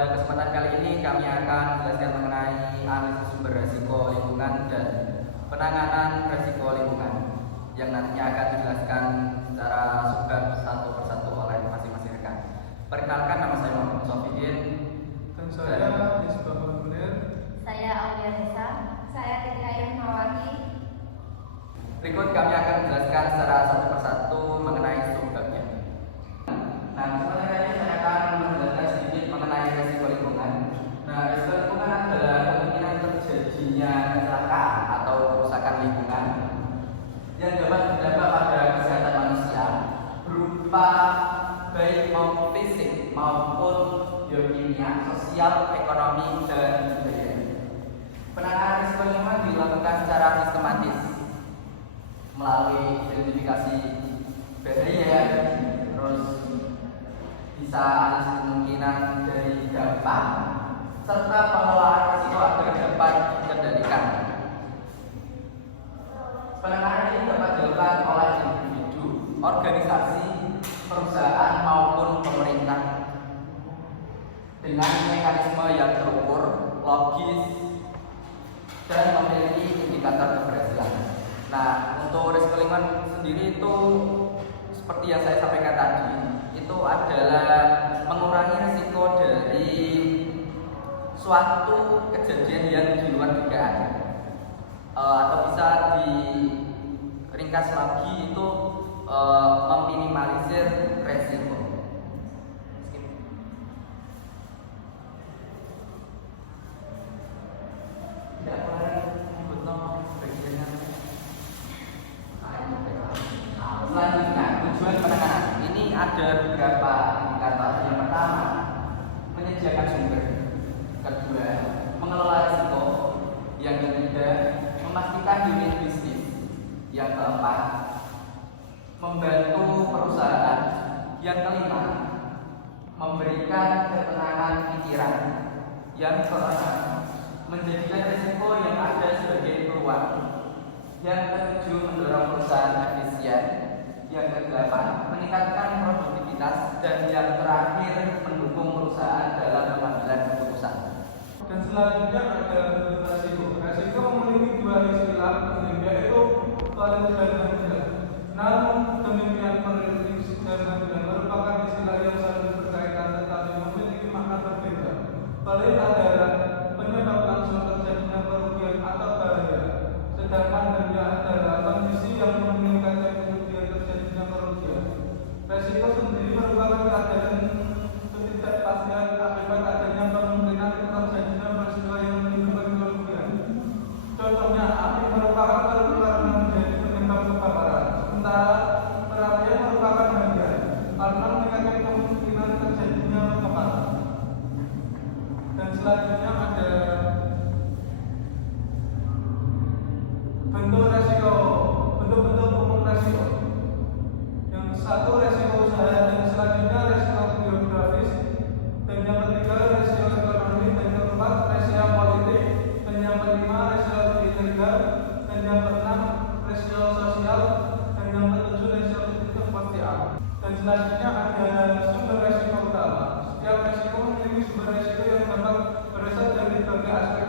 Pada kesempatan kali ini kami akan menjelaskan mengenai analisis sumber resiko lingkungan dan penanganan resiko lingkungan yang nantinya akan dijelaskan secara singkat satu persatu oleh masing-masing rekan. Perkenalkan, nama saya Muhammad Sofiin. Dan saya Isbahul Munir. Saya Aulia Reza. Saya Tika Irmawati. Berikut kami akan menjelaskan secara satu persatu mengenai sumbernya. Nah, sebenarnya saya akan menjelaskan sedikit mengenai resiko lingkungan. Nah, resiko lingkungan adalah kemungkinan terjadinya kecelakaan atau kerusakan lingkungan yang dapat berdampak pada kesehatan manusia berupa baik maupun fisik maupun biokimia, sosial, ekonomi, dan budaya. Penanganan risiko lingkungan dilakukan secara sistematis melalui identifikasi bahaya, terus bisa analisis kemungkinan dari dampak, serta pengelolaan risiko agar dapat dikendalikan. Penanganan ini dapat dilakukan oleh individu, organisasi, perusahaan maupun pemerintah dengan mekanisme yang terukur, logis, dan memiliki indikator keberhasilan. Nah, untuk risiko lingkungan sendiri itu seperti yang saya sampaikan tadi, itu adalah mengurangi risiko dari suatu kejadian yang di luar dugaan, atau bisa diringkas lagi itu meminimalisir risiko. Selanjutnya, tujuan penanganan ini ada beberapa indikator. Yang pertama, menyediakan sumber. Kedua, mengelola risiko. Yang ketiga, memastikan unit bisnis. Yang keempat, membantu perusahaan. Yang kelima, memberikan ketenangan pikiran. Yang keenam, menjadikan risiko yang ada sebagai peluang. Yang ketujuh, mendorong perusahaan efisien. Yang kedelapan, meningkatkan produktivitas. Dan yang terakhir, mendukung perusahaan dalam pengambilan keputusan. Dan selanjutnya ada resiko. Resiko memiliki dua istilah penting, yaitu valid dan marginal. Namun demikian prediksi dan marginal merupakan istilah yang saling berkaitan tetapi memiliki makna berbeda. Valid adalah penyebab langsung terjadinya kerugian atau bahaya, sedangkan marginal adalah kondisi yang meningkatkan kemudian terjadinya kerugian. Resiko sendiri merupakan keadaan ketidakpastian akibat adanya kemungkinan terjadinya peristiwa yang menimbulkan kerugian. Contohnya, api merupakan perputaran yang menjadi penyebab kebakaran, sementara perapian merupakan bagian karena meningkatkan kemungkinan terjadinya kebakaran. Dan selanjutnya ada bentuk resiko, bentuk-bentuk umum resiko. Yang satu resiko usaha, dan selanjutnya resiko geografis, dan yang ketiga resiko ekonomi, dan yang keempat resiko politik, dan yang kelima resiko ilegal, dan yang keenam resiko sosial, dan yang ketujuh resiko kepastian. Dan selanjutnya ada sumber resiko utama. Setiap resiko memiliki sumber resiko yang dapat berasal dari berbagai aspek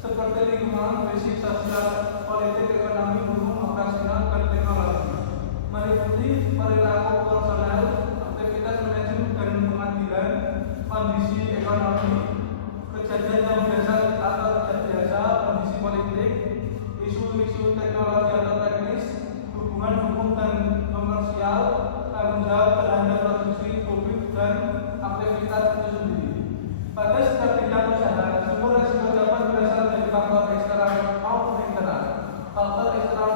seperti lingkungan, fisik, sosial, politik, ekonomi, hukum, operasional, dan teknologi. Meliputi perilaku personel, aktivitas manajemen dan pengadilan, kondisi ekonomi, kejadian yang biasa atau tidak biasa, kondisi politik, isu-isu teknologi atau teknis, hubungan hukum dan komersial, tanggung jawab terhadap produksi publik dan aktivitas itu sendiri. Pada setiap bidang usaha, sumber resiko dapat berasal dari faktor eksternal maupun internal. Faktor eksternal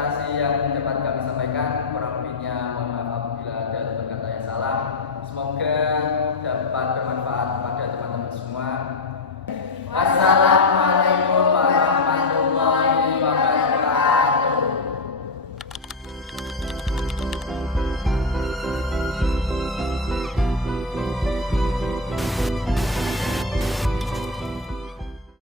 presentasi yang dapat kami sampaikan. Kurang lebihnya mohon maaf apabila ada tutur kata yang salah. Semoga dapat bermanfaat kepada teman-teman semua. Wassalamualaikum